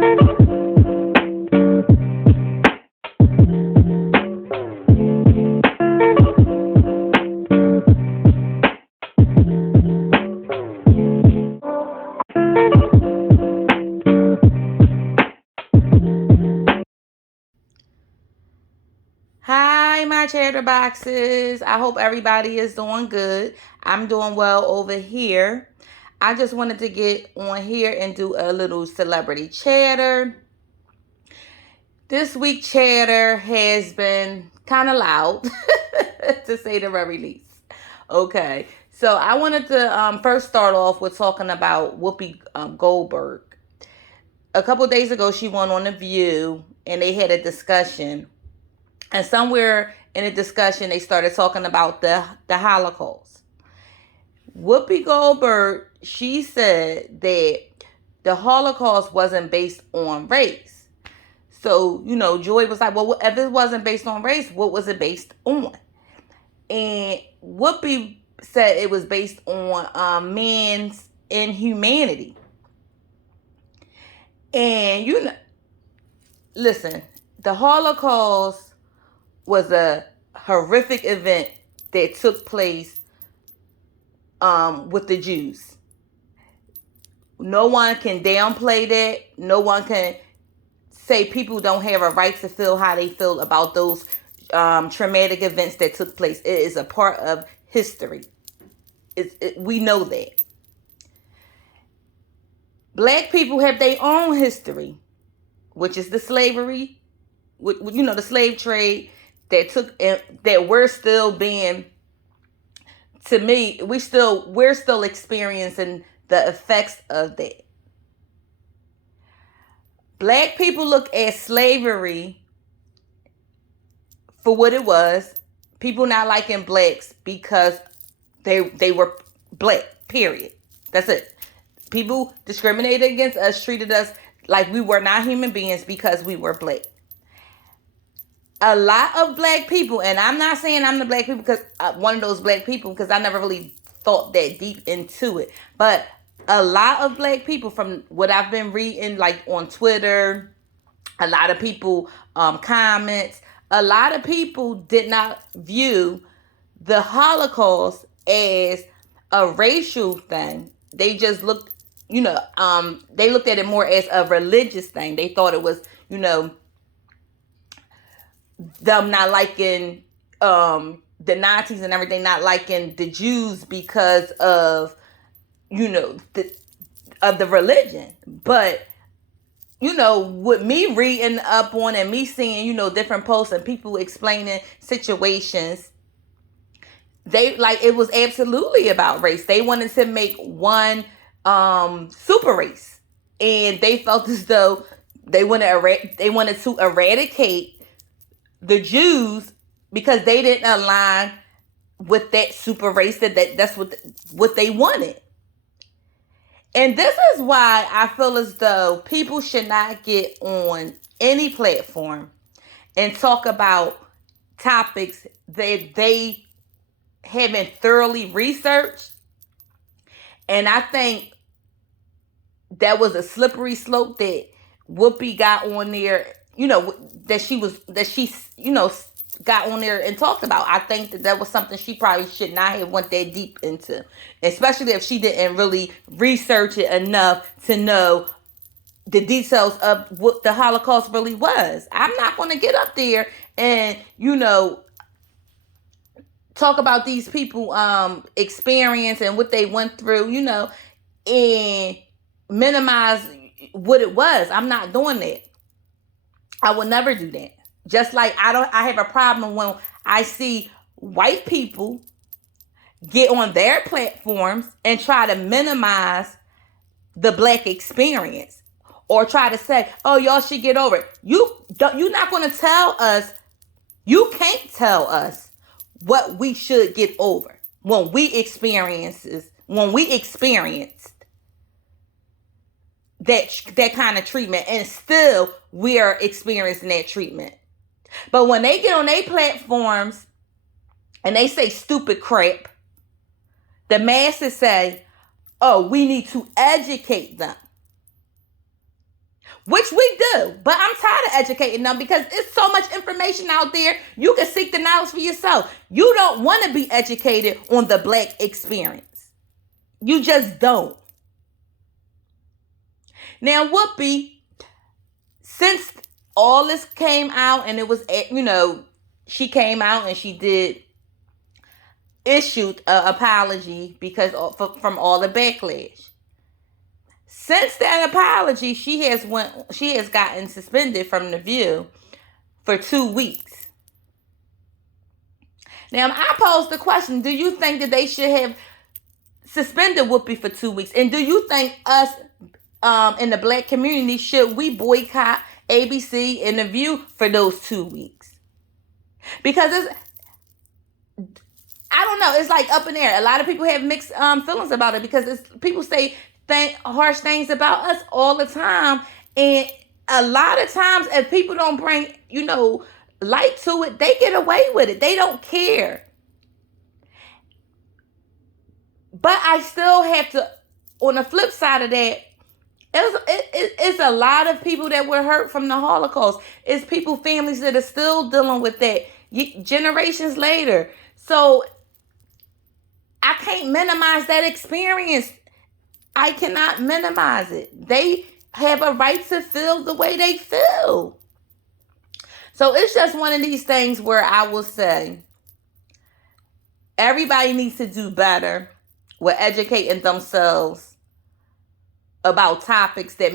Hi, my chatterboxes. I hope everybody is doing good. I'm doing well over here. I just wanted to get on here and do a little celebrity chatter. This week chatter has been kind of loud, to say the very least. Okay, so I wanted to first start off with talking about Whoopi Goldberg. A couple days ago, she went on The View, and they had a discussion. And somewhere in a discussion, they started talking about the Holocaust. Whoopi Goldberg, she said that the Holocaust wasn't based on race. So, Joy was like, well, if it wasn't based on race, what was it based on? And Whoopi said it was based on man's inhumanity. And, listen, the Holocaust was a horrific event that took place with the Jews. No one can downplay that. No one can say people don't have a right to feel how they feel about those traumatic events that took place. It is a part of history. We know that. Black people have their own history, which is the slavery, the slave trade that we're still being. To me, we're still experiencing the effects of that. Black people look at slavery for what it was. People not liking blacks because they were black, period. That's it. People discriminated against us, treated us like we were not human beings because we were black. A lot of black people, and I'm not saying I'm the black people because one of those black people, because I never really thought that deep into it. But a lot of black people, from what I've been reading, like on Twitter, a lot of people comments, a lot of people did not view the Holocaust as a racial thing. They just looked, they looked at it more as a religious thing. They thought it was, them not liking the Nazis and everything, not liking the Jews because of the religion. But with me reading up on and me seeing different posts and people explaining situations, it was absolutely about race. They wanted to make one super race, and they felt as though they wanted to eradicate the Jews because they didn't align with that super race. That's what they wanted. And this is why I feel as though people should not get on any platform and talk about topics that they haven't thoroughly researched. And I think that was a slippery slope that Whoopi got on there, that she got on there and talked about. I think that was something she probably should not have went that deep into, especially if she didn't really research it enough to know the details of what the Holocaust really was. I'm not going to get up there and, talk about these people experience and what they went through, and minimize what it was. I'm not doing that. I will never do that. Just like I have a problem when I see white people get on their platforms and try to minimize the black experience, or try to say, "Oh, y'all should get over it." You're not going to tell us. You can't tell us what we should get over when we experienced that kind of treatment, and still we are experiencing that treatment. But when they get on their platforms and they say stupid crap, the masses say, "Oh, we need to educate them." which we do. But I'm tired of educating them because it's so much information out there. You can seek the knowledge for yourself. You don't want to be educated on the Black experience. You just don't. Now, Whoopi, since all this came out and it was, she came out and she did issued an apology because from all the backlash. Since that apology, she has gotten suspended from The View for 2 weeks. Now, I posed the question, do you think that they should have suspended Whoopi for 2 weeks? And do you think us in the Black community, should we boycott ABC and The View for those 2 weeks? Because I don't know, it's like up in there. A lot of people have mixed feelings about it because people say harsh things about us all the time. And a lot of times if people don't bring, light to it, they get away with it. They don't care. But I still have to, on the flip side of that, it's a lot of people that were hurt from the Holocaust. It's families that are still dealing with that generations later. So I can't minimize that experience. I cannot minimize it. They have a right to feel the way they feel. So it's just one of these things where I will say everybody needs to do better with educating themselves about topics that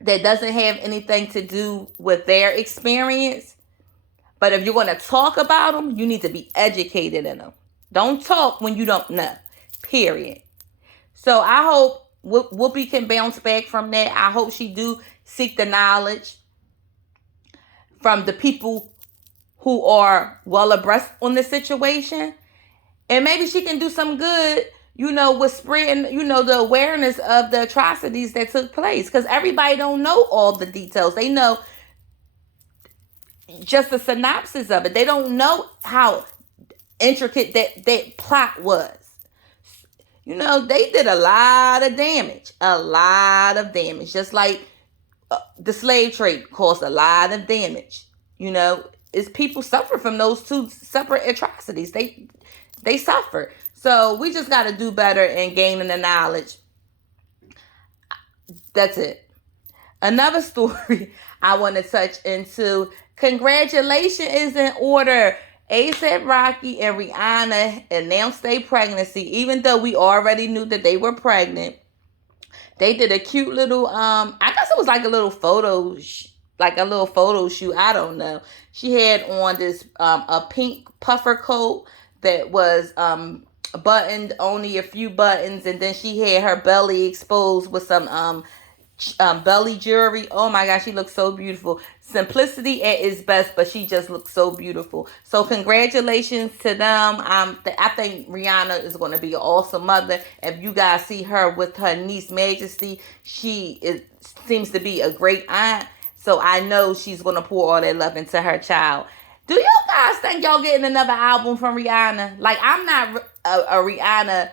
doesn't have anything to do with their experience. But if you're going to talk about them, you need to be educated in them. Don't talk when you don't know, period. So I hope Whoopi can bounce back from that. I hope she do seek the knowledge from the people who are well abreast on the situation. And maybe she can do some good, with spreading, the awareness of the atrocities that took place. Because everybody don't know all the details. They know just the synopsis of it. They don't know how intricate that plot was. They did a lot of damage. Just like the slave trade caused a lot of damage. It's people suffer from those two separate atrocities. They suffer. So we just got to do better in gaining the knowledge. That's it. Another story I want to touch into. Congratulations is in order. A$AP Rocky and Rhianna announced their pregnancy, even though we already knew that they were pregnant. They did a cute little, I guess it was like a little photo shoot. I don't know. She had on this, a pink puffer coat that was buttoned, only a few buttons, and then she had her belly exposed with some belly jewelry. Oh my gosh, she looks so beautiful. Simplicity at its best, but she just looks so beautiful. So congratulations to them. I think Rhianna is going to be an awesome mother. If you guys see her with her niece Majesty, she seems to be a great aunt. So I know she's going to pour all that love into her child. Do you guys think y'all getting another album from Rhianna? Like, I'm not a Rhianna.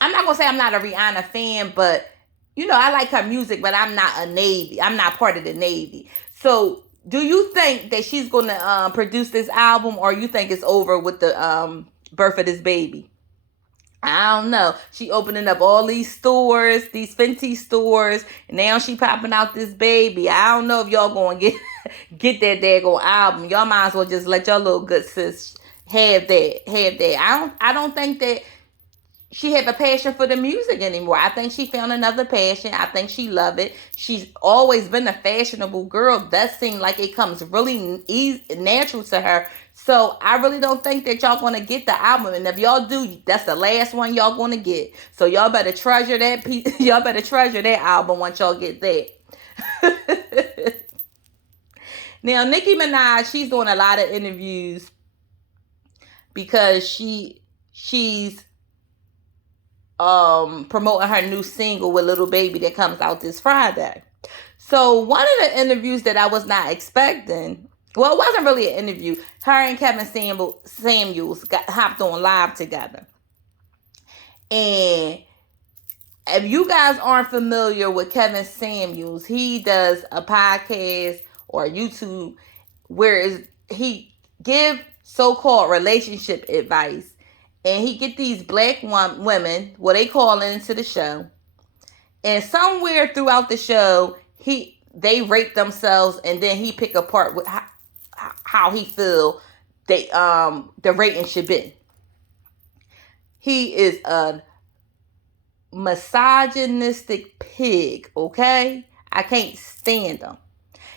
I'm not going to say I'm not a Rhianna fan, but I like her music, but I'm not a Navy. I'm not part of the Navy. So do you think that she's going to produce this album, or you think it's over with the birth of this baby? I don't know. She opening up all these stores, these Fenty stores. And now she popping out this baby. I don't know if y'all going to get that daggone album. Y'all might as well just let your little good sis have that. I don't think that she have a passion for the music anymore. I think she found another passion. I think she love it. She's always been a fashionable girl. That seems like it comes really natural to her. So I really don't think that y'all going to get the album. And if y'all do, that's the last one y'all going to get. So y'all better treasure that y'all better treasure that album once y'all get that. Now, Nicki Minaj, she's doing a lot of interviews because she's promoting her new single with Little Baby that comes out this Friday. So one of the interviews that I was not expecting, well, it wasn't really an interview. Her and Kevin Samuels hopped on live together. And if you guys aren't familiar with Kevin Samuels, he does a podcast or YouTube where he give so-called relationship advice, and he get these black women, what they call into the show, and somewhere throughout the show, they rate themselves, and then he pick apart with how he feel the rating should be. He is a misogynistic pig, okay? I can't stand him.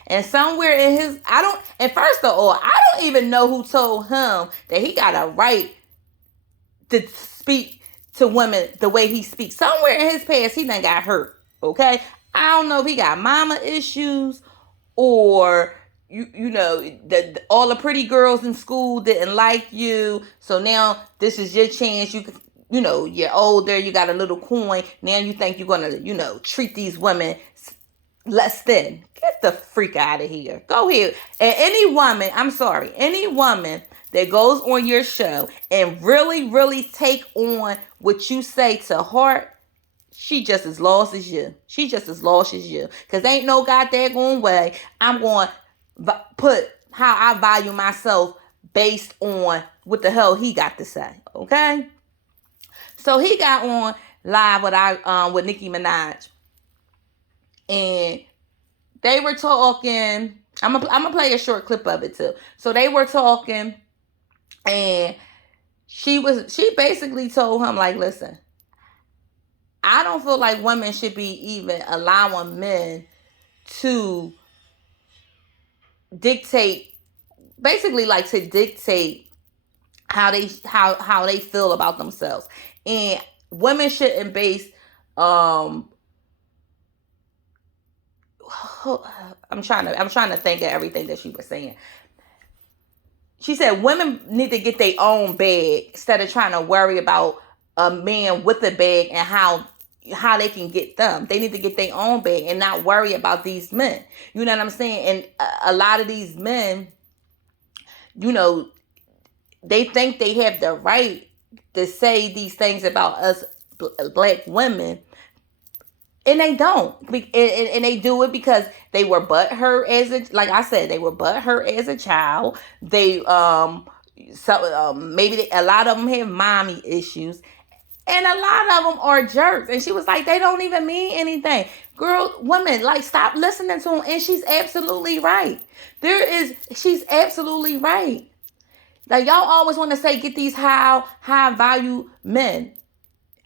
And somewhere in his, and first of all, I don't even know who told him that he got a right to speak to women the way he speaks. Somewhere in his past, he done got hurt, okay? I don't know if he got mama issues or all the pretty girls in school didn't like you, so now this is your chance. You're older, you got a little coin, now you think you're gonna treat these women less than. Get the freak out of here. Go ahead. And any woman that goes on your show and really, really take on what you say to heart, she just as lost as you. Because ain't no goddamn way I'm going to put how I value myself based on what the hell he got to say. Okay? So he got on live with Nicki Minaj. And they were talking. I'm gonna play a short clip of it too. So they were talking, and she basically told him, like, listen, I don't feel like women should be even allowing men to dictate, basically like to dictate how they feel about themselves. And women shouldn't base I'm trying to think of everything that she was saying. She said women need to get their own bag instead of trying to worry about a man with a bag and how they can get them. They need to get their own bag and not worry about these men. You know what I'm saying? And a lot of these men, they think they have the right to say these things about us black women. And they don't. And they do it because they were butthurt like I said, they were butthurt as a child. They, maybe a lot of them have mommy issues. And a lot of them are jerks. And she was like, they don't even mean anything. Women, like, stop listening to them. And she's absolutely right. She's absolutely right. Like, y'all always want to say, get these high value men.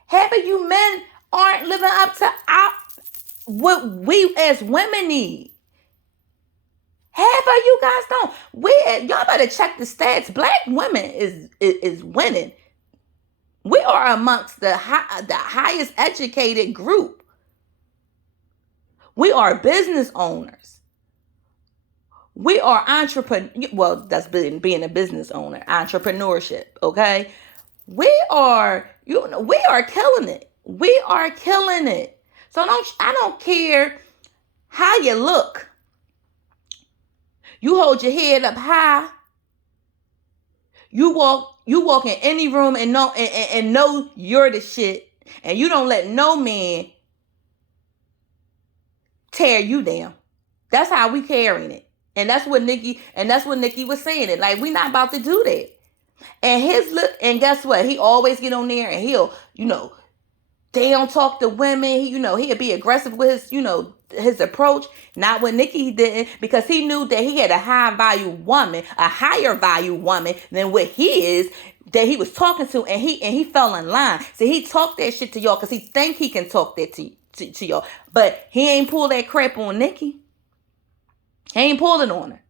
Half of you men aren't living up to what we as women need. Half of you guys don't. Y'all better check the stats. Black women is winning. We are amongst the highest educated group. We are business owners. We are entrepreneurs. Well, that's being a business owner. Entrepreneurship. Okay. We are killing it. We are killing it. So I don't care how you look. You hold your head up high. You walk in any room and know you're the shit. And you don't let no man tear you down. That's how we carrying it. And that's what Nicki was saying it. Like, we not about to do that. And guess what? He always get on there and he'll, they don't talk to women. He'll be aggressive with his approach. Not when Nicki didn't, because he knew that he had a higher value woman than what he is, that he was talking to, and he fell in line. So he talked that shit to y'all because he think he can talk that to y'all. But he ain't pull that crap on Nicki. He ain't pulled it on her.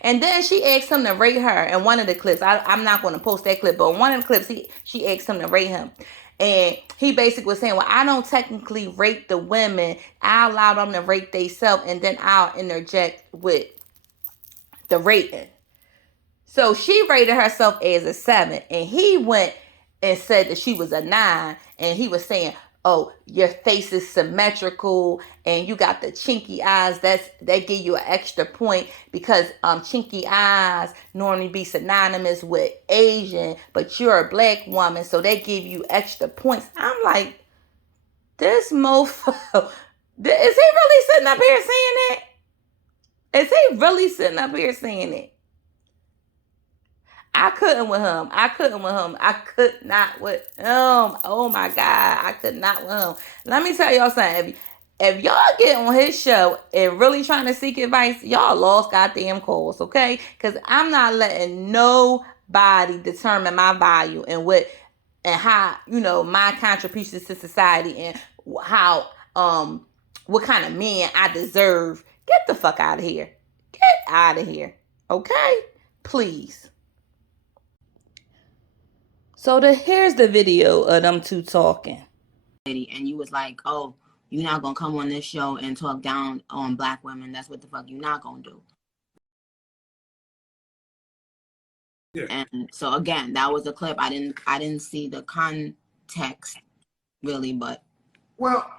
And then she asked him to rate her in one of the clips. I'm not going to post that clip, but in one of the clips, she asked him to rate him. And he basically was saying, well, I don't technically rate the women. I allow them to rate themselves, and then I'll interject with the rating. So she rated herself as a 7, and he went and said that she was a 9, and he was saying, oh, your face is symmetrical and you got the chinky eyes. That give you an extra point because chinky eyes normally be synonymous with Asian, but you're a black woman, so they give you extra points. I'm like, This mofo. Is he really sitting up here saying that? Is he really sitting up here saying it? I couldn't with him. I could not with him. Oh my God. I could not with him. Let me tell y'all something. If y'all get on his show and really trying to seek advice, y'all lost goddamn calls, okay? Because I'm not letting nobody determine my value and how, my contributions to society and how, what kind of man I deserve. Get the fuck out of here. Get out of here. Okay? Please. So here's the video of them two talking. And you was like, oh, you're not going to come on this show and talk down on black women. That's what the fuck you're not going to do. Yeah. And so again, that was a clip. I didn't see the context really, but. Well,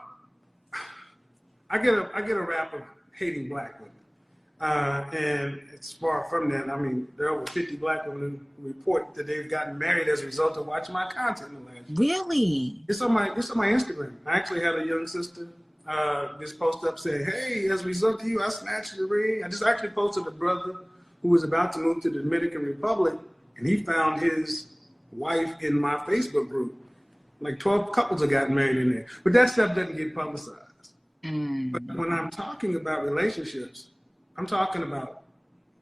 I get a rap of hating black women. And it's far from that. I mean, there are over 50 black women who report that they've gotten married as a result of watching my content in the last year. Really? It's on my Instagram. I actually had a young sister just post up saying, hey, as a result of you, I snatched the ring. I just actually posted a brother who was about to move to the Dominican Republic, and he found his wife in my Facebook group. Like 12 couples have gotten married in there. But that stuff doesn't get publicized. But when I'm talking about relationships, I'm talking about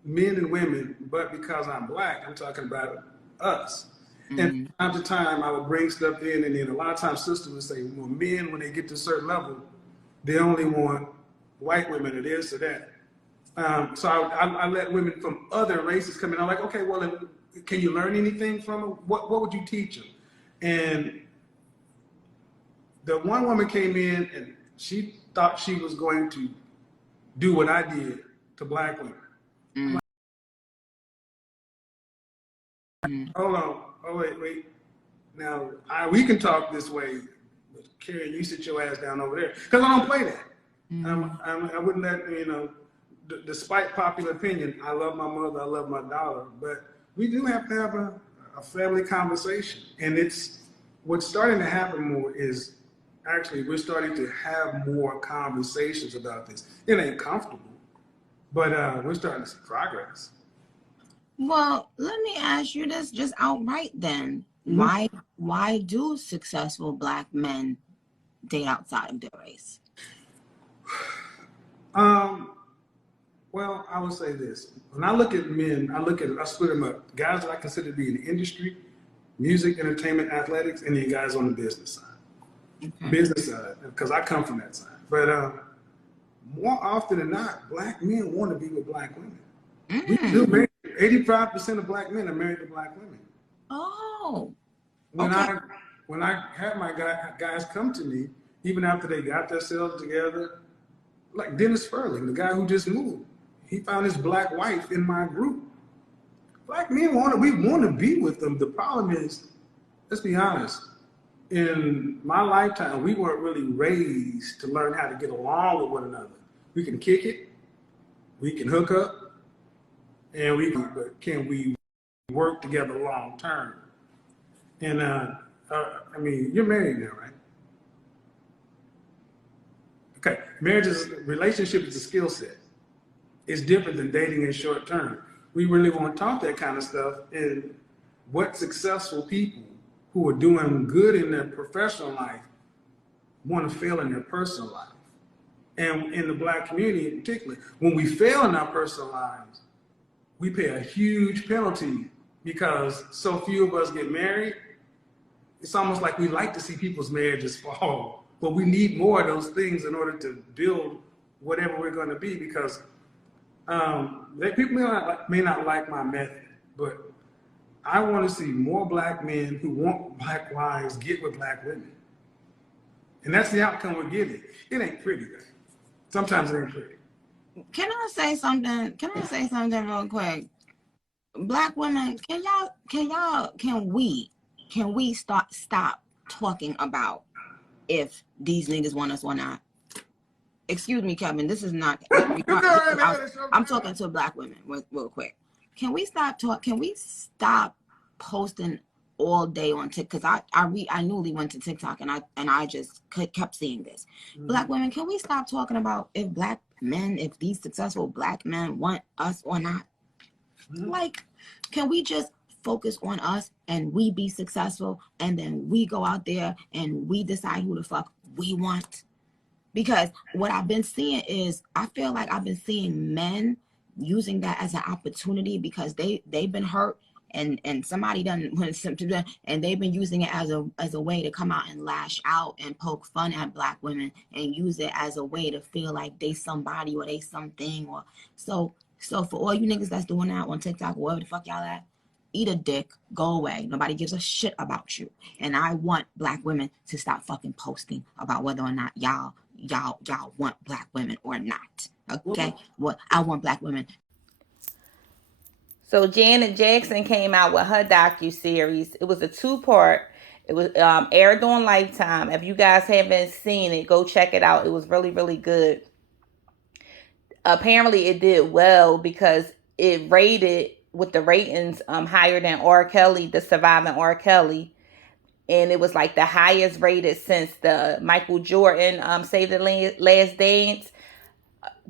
men and women, but because I'm black, I'm talking about us. And from time to time, I would bring stuff in, and then a lot of times sisters would say, well, men, when they get to a certain level, they only want white women or this or that. So I let women from other races come in. I'm like, okay, well, can you learn anything from them? What would you teach them? And the one woman came in, and she thought she was going to do what I did to black women. Hold on. Oh, wait. Now, we can talk this way, but Karen, you sit your ass down over there. Because I don't play that. I wouldn't let, despite popular opinion, I love my mother, I love my daughter, but we do have to have a family conversation. And what's starting to happen more is actually we're starting to have more conversations about this. It ain't comfortable, but we're starting to see progress. Well, let me ask you this just outright then. Why do successful black men date outside of their race? Well, I would say this. When I look at men, I split them up. Guys that I consider to be in the industry, music, entertainment, athletics, and then guys on the business side. Okay. Business side, because I come from that side. But more often than not, black men want to be with black women. We do marry. 85% of black men are married to black women. Oh. When I had my guys come to me, even after they got themselves together, like Dennis Furling, the guy who just moved, he found his black wife in my group. Black men we want to be with them. The problem is, let's be honest, in my lifetime, we weren't really raised to learn how to get along with one another. We can kick it, we can hook up, but can we work together long term? And I mean, you're married now, right? Okay, relationship is a skill set. It's different than dating in short term. We really want to talk that kind of stuff. And what successful people who are doing good in their professional life want to fail in their personal life. And in the black community in particular, when we fail in our personal lives, we pay a huge penalty because so few of us get married. It's almost like we like to see people's marriages fall, but we need more of those things in order to build whatever we're going to be, because people may not like my method, but I want to see more black men who want black wives get with black women. And that's the outcome we're getting. It ain't pretty, though. Sometimes it ain't pretty. Can I say something real quick? Black women, can we stop talking about if these niggas want us or not? Excuse me, Kevin, this is not, I'm talking to black women real quick. Can we stop posting all day on TikTok, because I newly went to TikTok, and I just kept seeing this. Black women, can we stop talking about if black men, if these successful black men want us or not? Like, can we just focus on us and we be successful, and then we go out there and we decide who the fuck we want? Because what I've been seeing is, I feel like I've been seeing men using that as an opportunity, because they've been hurt, and somebody done went something, and they've been using it as a way to come out and lash out and poke fun at black women, and use it as a way to feel like they somebody or they something. Or so for all you niggas that's doing that on TikTok or wherever the fuck y'all at, eat a dick, go away. Nobody gives a shit about you. And I want black women to stop fucking posting about whether or not y'all want black women or not. Okay? Well, I want black women. So Janet Jackson came out with her docu-series. It was a 2-part. It was aired on Lifetime. If you guys haven't seen it, go check it out. It was really, really good. Apparently it did well because it rated with the ratings higher than R. Kelly, the surviving R. Kelly. And it was like the highest rated since the Michael Jordan Save the Last Dance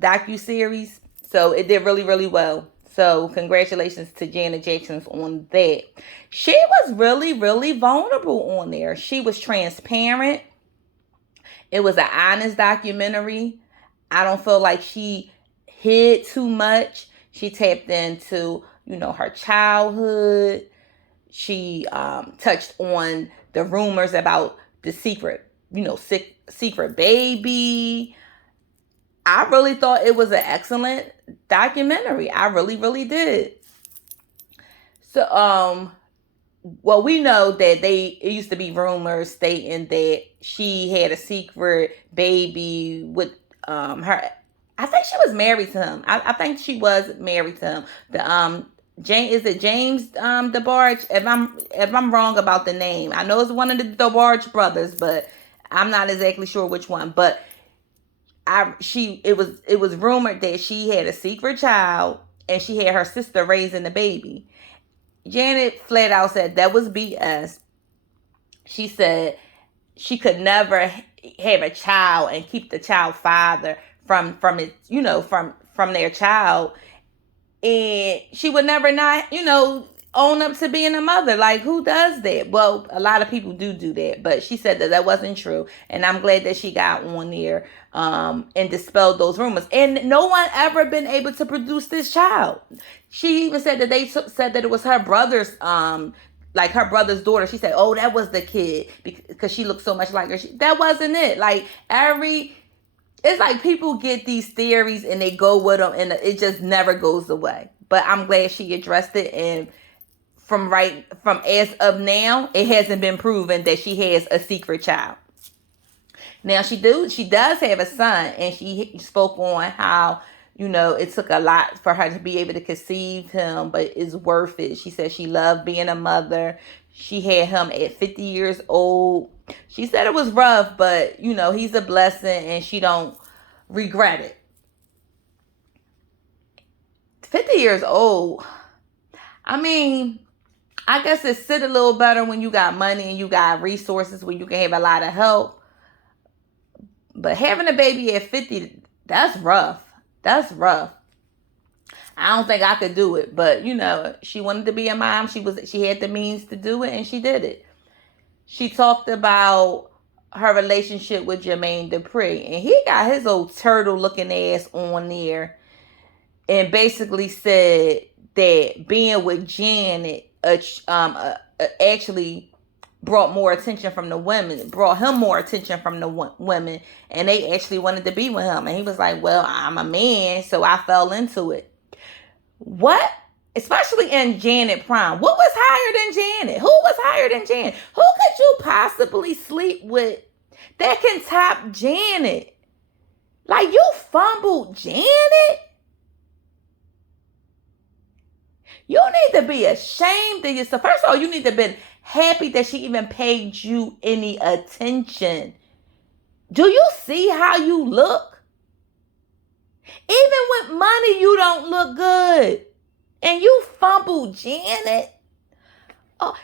docu-series. So it did really, really well. So congratulations to Janet Jackson on that. She was really, really vulnerable on there. She was transparent. It was an honest documentary. I don't feel like she hid too much. She tapped into, her childhood. She touched on the rumors about the secret baby. I really thought it was an excellent documentary. I really, really did. So, well, we know that it used to be rumors stating that she had a secret baby with her. I think she was married to him. I think she was married to him. Is it James DeBarge? If I'm wrong about the name, I know it's one of the DeBarge brothers, but I'm not exactly sure which one. But it was rumored that she had a secret child and she had her sister raising the baby. Janet flat out said that was BS. She said she could never have a child and keep the child father from it, from their child. And she would never not, own up to being a mother. Like, who does that? Well, a lot of people do that, but she said that wasn't true. And I'm glad that she got on there and dispelled those rumors. And no one ever been able to produce this child. She even said that they said that it was her brother's, like her brother's daughter. She said, oh, that was the kid because she looked so much like her. That wasn't it. Like it's like people get these theories and they go with them and it just never goes away. But I'm glad she addressed it, and from as of now, it hasn't been proven that she has a secret child. Now she does have a son, and she spoke on how, it took a lot for her to be able to conceive him, but it's worth it. She said she loved being a mother. She had him at 50 years old. She said it was rough, but, he's a blessing, and she don't regret it. 50 years old. I mean, I guess it sit a little better when you got money and you got resources where you can have a lot of help. But having a baby at 50, that's rough. That's rough. I don't think I could do it. But, she wanted to be a mom. She had the means to do it, and she did it. She talked about her relationship with Jermaine Dupri, and he got his old turtle-looking ass on there and basically said that being with Janet actually brought more attention from the women, brought him more attention from the women, and they actually wanted to be with him. And he was like, well, I'm a man, so I fell into it. What? Especially in Janet Prime. What was higher than Janet? Who was higher than Janet? Who could you possibly sleep with that can top Janet? Like, you fumbled Janet? You need to be ashamed of yourself. First of all, you need to have been happy that she even paid you any attention. Do you see how you look? Even with money, you don't look good. And you fumbled Janet. Oh,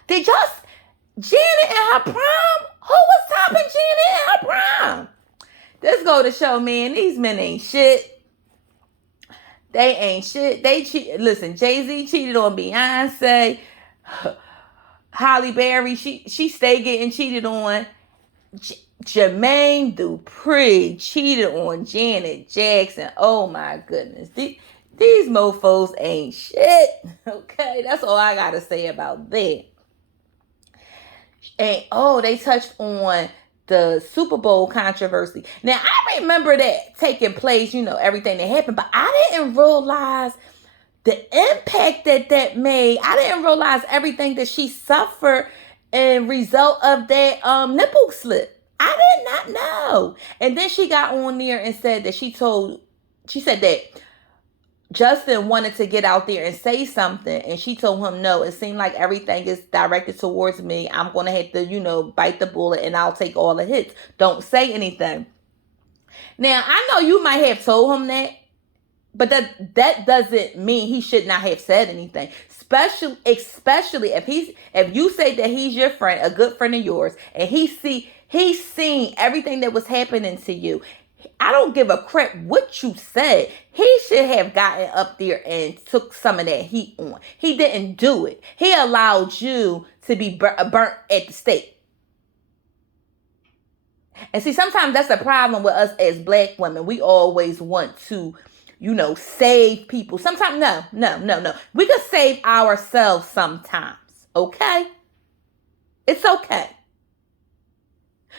Janet in her prime? Who was topping Janet in her prime? This go to show, man, these men ain't shit. They ain't shit. They cheat. Listen, Jay-Z cheated on Beyonce. Halle Berry, she stayed getting cheated on. Jermaine Dupri cheated on Janet Jackson. Oh my goodness. These mofos ain't shit. Okay, that's all I gotta say about that. And they touched on the Super Bowl controversy. Now I remember that taking place, everything that happened, but I didn't realize the impact that made. I didn't realize everything that she suffered in result of that nipple slip. I did not know. And then she got on there and said that she said that Justin wanted to get out there and say something, and she told him no. It seemed like everything is directed towards me. I'm going to have to, bite the bullet, and I'll take all the hits. Don't say anything. Now, I know you might have told him that, but that doesn't mean he should not have said anything. Especially if you say that he's your friend, a good friend of yours, and he's seen everything that was happening to you. I don't give a crap what you said. He should have gotten up there and took some of that heat on. He didn't do it. He allowed you to be burnt at the stake. And see, sometimes that's a problem with us as black women. We always want to, save people. Sometimes, no. We can save ourselves sometimes, okay? It's okay.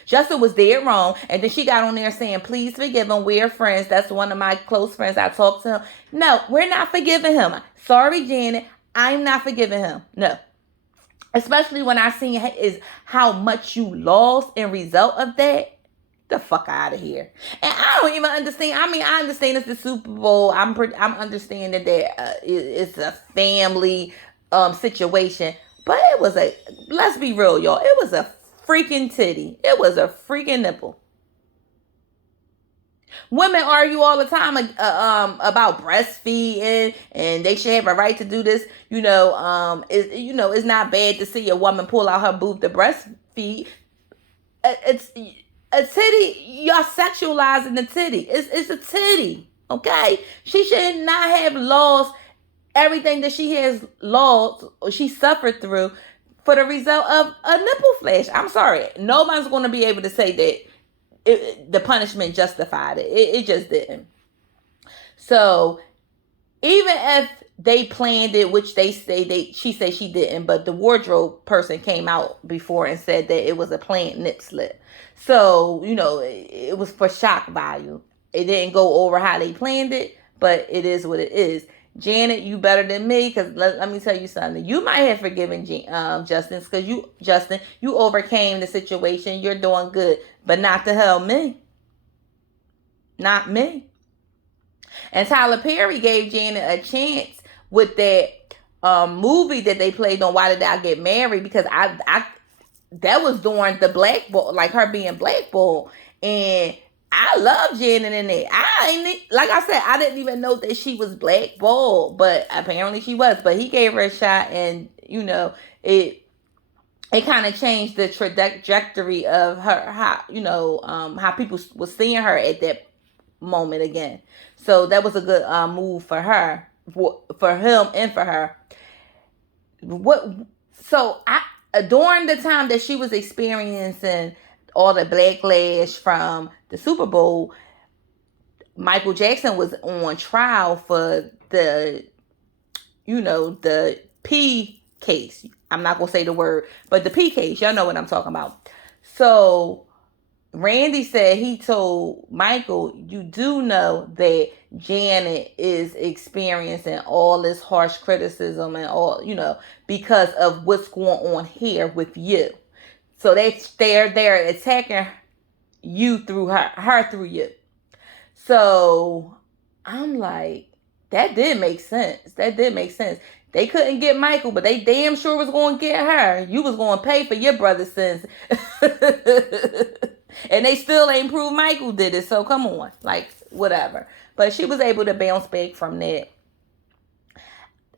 Justin was dead wrong, and then she got on there saying, please forgive him. We're friends. That's one of my close friends. I talked to him. No, we're not forgiving him. Sorry, Janet. I'm not forgiving him. No. Especially when I seen is how much you lost in result of that. The fuck out of here. And I don't even understand. I mean, I understand it's the Super Bowl. I'm understanding that it's a family situation. But it was let's be real, y'all. It was a freaking titty. It was a freaking nipple. Women argue all the time about breastfeeding, and they should have a right to do this. It's not bad to see a woman pull out her boob to breastfeed. It's a titty. Y'all sexualizing the titty. It's a titty. Okay, she should not have lost everything that she has lost or she suffered through for the result of a nipple flash. I'm sorry. Nobody's going to be able to say that the punishment justified it. It just didn't. So even if they planned it, which she said she didn't, but the wardrobe person came out before and said that it was a planned nip slip. So, it was for shock value. It didn't go over how they planned it, but it is what it is. Janet, you better than me, because let me tell you something. You might have forgiven Justin, because you overcame the situation. You're doing good, but not to hell me. Not me. And Tyler Perry gave Janet a chance with that movie that they played on Why Did I Get Married, because I that was during the blackball, like her being blackballed, and I love Janet in it. Like I said, I didn't even know that she was blackballed, but apparently she was. But he gave her a shot, and it kind of changed the trajectory of her, how people was seeing her at that moment again. So that was a good move for her, for him, and for her. During the time that she was experiencing all the backlash from the Super Bowl, Michael Jackson was on trial for the P case. I'm not going to say the word, but the P case. Y'all know what I'm talking about. So Randy said he told Michael, you do know that Janet is experiencing all this harsh criticism and all, because of what's going on here with you. So they're attacking you through her through you. So I'm like, that did make sense. They couldn't get Michael, but they damn sure was going to get her. You was going to pay for your brother's sins. And they still ain't proved Michael did it. So come on, like, whatever. But she was able to bounce back from that.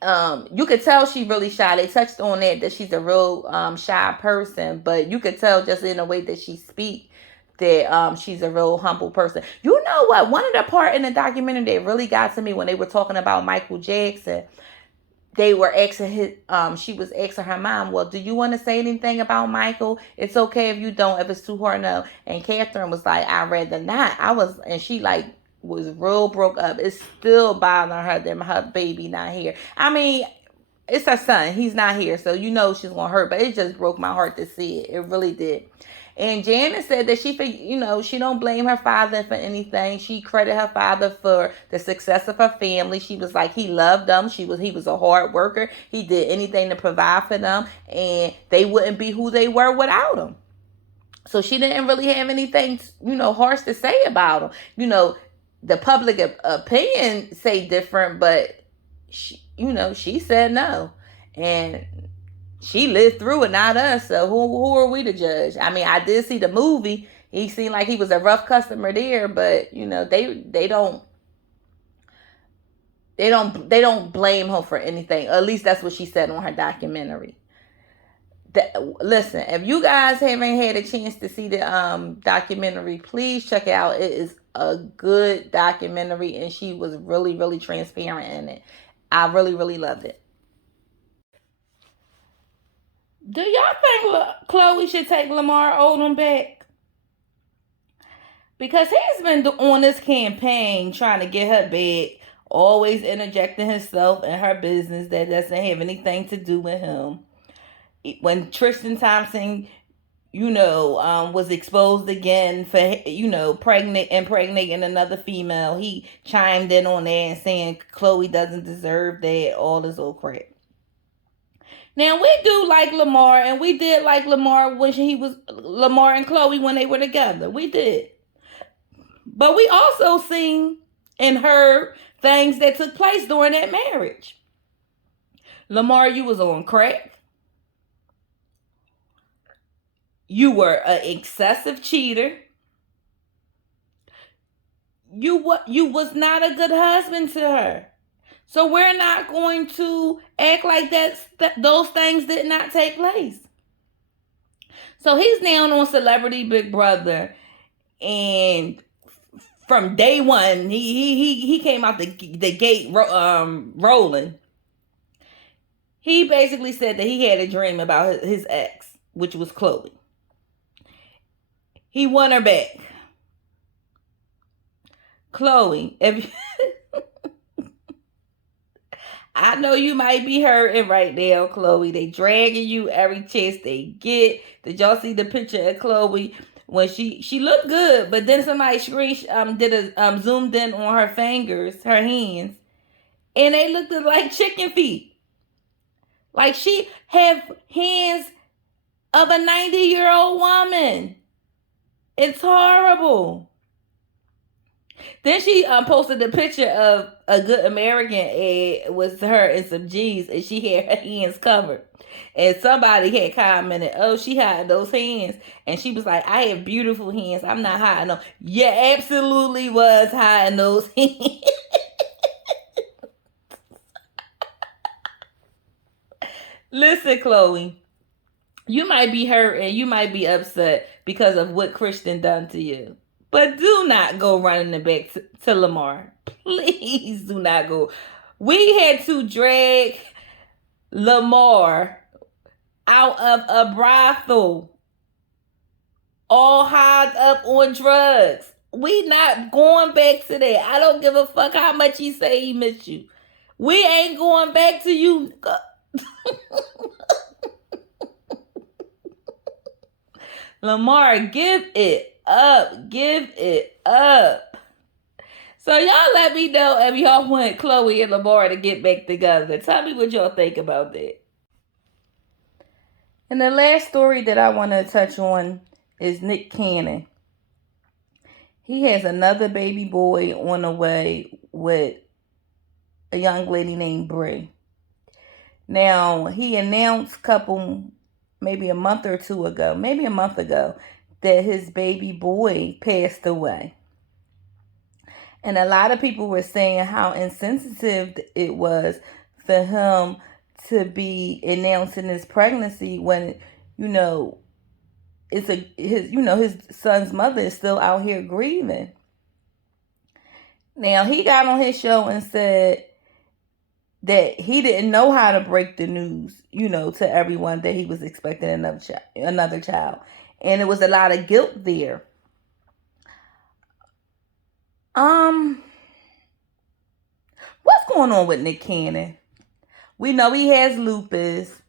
you could tell she really shy. They touched on that she's a real shy person, but you could tell just in the way that she speaks that she's a real humble person. You know what? One of the part in the documentary that really got to me when they were talking about Michael Jackson, they were asking she was asking her mom, well, do you want to say anything about Michael? It's okay if you don't, if it's too hard, no. And Catherine was like, I'd rather not. And she like was real broke up. It's still bothering her that her baby not here. I mean, it's her son. He's not here, so you know she's gonna hurt. But it just broke my heart to see it. It really did. And Janet said that she don't blame her father for anything. She credited her father for the success of her family. She was like, he loved them. He was a hard worker. He did anything to provide for them, and they wouldn't be who they were without him. So she didn't really have anything, harsh to say about him. The public opinion say different, but she said no, and she lived through it, not us. So who are we to judge? I mean, I did see the movie. He seemed like he was a rough customer there, but they don't blame him for anything. At least that's what she said on her documentary. Listen, if you guys haven't had a chance to see the documentary, please check it out. It is a good documentary, and she was really, really transparent in it. I really, really loved it. Do y'all think Chloe should take Lamar Odom back? Because he's been on this campaign trying to get her back, always interjecting himself in her business that doesn't have anything to do with him. When Tristan Thompson, was exposed again for, impregnating another female, he chimed in on that and saying Chloe doesn't deserve that, all this old crap. Now, we do like Lamar, and we did like Lamar when Lamar and Chloe when they were together. We did. But we also seen and heard things that took place during that marriage. Lamar, you was on crack. You were an excessive cheater. You was not a good husband to her. So we're not going to act like those things did not take place. So he's now on Celebrity Big Brother, and from day one, he came out the gate rolling. He basically said that he had a dream about his ex, which was Chloe. He won her back. Chloe, I know you might be hurting right now, Chloe. They dragging you every chance they get. Did y'all see the picture of Chloe when she looked good, but then somebody zoomed in on her fingers, her hands, and they looked like chicken feet. Like she have hands of a 90-year-old woman. It's horrible. Then she posted a picture of a Good American ad with her in some jeans, and she had her hands covered. And somebody had commented, oh, she hiding those hands. And she was like, I have beautiful hands. I'm not hiding them. Yeah, absolutely was hiding those hands. Listen, Chloe, you might be hurt and you might be upset because of what Christian done to you. But do not go running the back to Lamar. Please do not go. We had to drag Lamar out of a brothel, all high up on drugs. We not going back to that. I don't give a fuck how much he say he missed you. We ain't going back to you. Lamar, give it up. Give it up. So y'all let me know if y'all want Chloe and Lamar to get back together. Tell me what y'all think about that. And the last story that I want to touch on is Nick Cannon. He has another baby boy on the way with a young lady named Brie. Now, he announced maybe a month ago, that his baby boy passed away. And a lot of people were saying how insensitive it was for him to be announcing his pregnancy when, his son's mother is still out here grieving. Now, he got on his show and said that he didn't know how to break the news, to everyone that he was expecting another child. And it was a lot of guilt there. What's going on with Nick Cannon? We know he has lupus.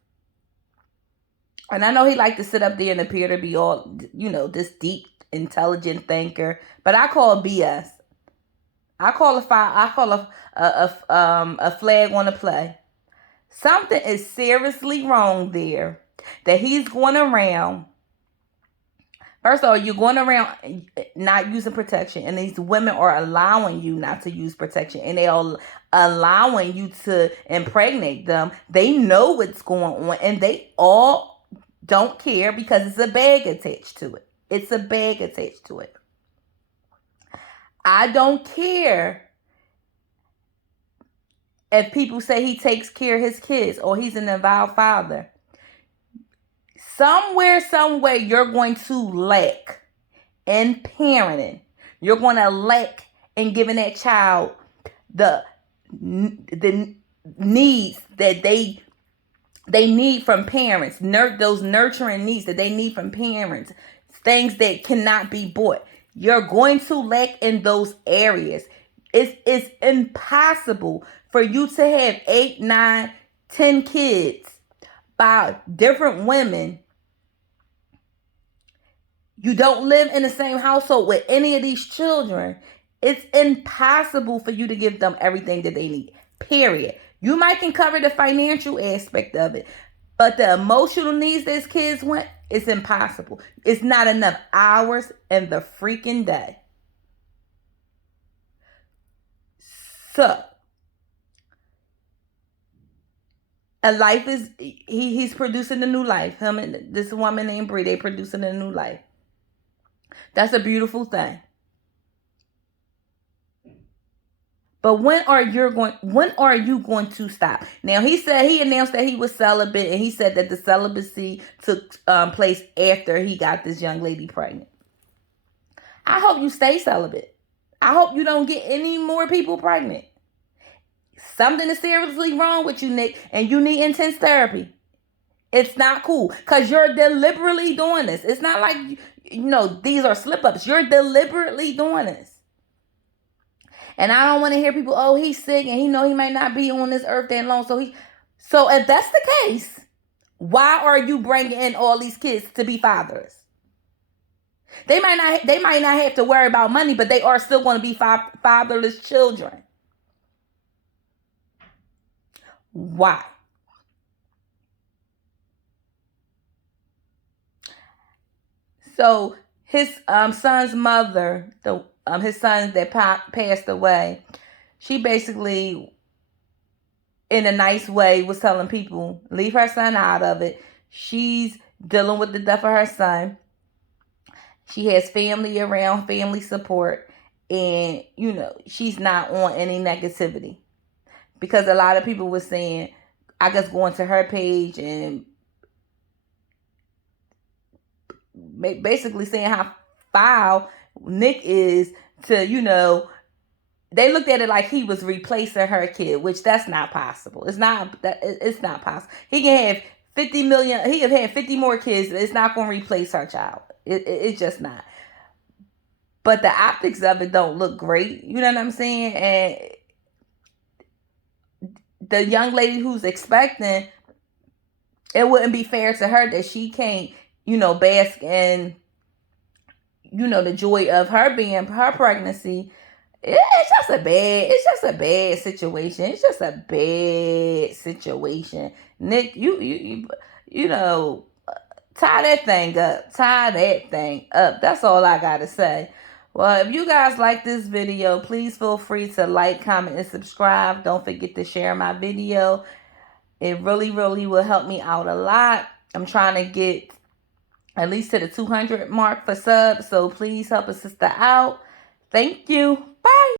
And I know he like to sit up there and appear to be all, this deep, intelligent thinker. But I call BS. I call a flag on the play. Something is seriously wrong there. That he's going around. First of all, you're going around not using protection, and these women are allowing you not to use protection, and they are allowing you to impregnate them. They know what's going on, and they all don't care because it's a bag attached to it. It's a bag attached to it. I don't care if people say he takes care of his kids or he's an involved father. Somewhere, some way, you're going to lack in parenting. You're going to lack in giving that child the needs that they need from parents. Those nurturing needs that they need from parents. Things that cannot be bought. You're going to lack in those areas. It's impossible for you to have 8, 9, 10 kids by different women. You don't live in the same household with any of these children. It's impossible for you to give them everything that they need. Period. You might can cover the financial aspect of it, but the emotional needs these kids want, it's impossible. It's not enough hours in the freaking day. So, a life is, he's producing a new life. Him and this woman named Brie, they producing a new life. That's a beautiful thing. But when are you going to stop? Now, he announced that he was celibate, and he said that the celibacy took place after he got this young lady pregnant. I hope you stay celibate. I hope you don't get any more people pregnant. Something is seriously wrong with you, Nick, and you need intense therapy. It's not cool because you're deliberately doing this. It's not like, these are slip-ups. You're deliberately doing this. And I don't want to hear people, oh, he's sick and he might not be on this earth that long. So if that's the case, why are you bringing in all these kids to be fathers? They might not have to worry about money, but they are still going to be fatherless children. Why? So his son's mother, his son that passed away, she basically, in a nice way, was telling people, leave her son out of it. She's dealing with the death of her son. She has family around, family support, and, she's not on any negativity. Because a lot of people were saying, I guess going to her page and basically saying how foul Nick is to, they looked at it like he was replacing her kid, which that's not possible. It's not possible. He can have 50 million, he have had 50 more kids. It's not going to replace her child. It's just not. But the optics of it don't look great. You know what I'm saying? And the young lady who's expecting, it wouldn't be fair to her that she can't, bask in, the joy of her pregnancy. It's just a bad situation. It's just a bad situation. Nick, you tie that thing up. Tie that thing up. That's all I gotta say. Well, if you guys like this video, please feel free to like, comment, and subscribe. Don't forget to share my video. It really, really will help me out a lot. I'm trying to get at least to the 200 mark for subs, so please help a sister out. Thank you. Bye.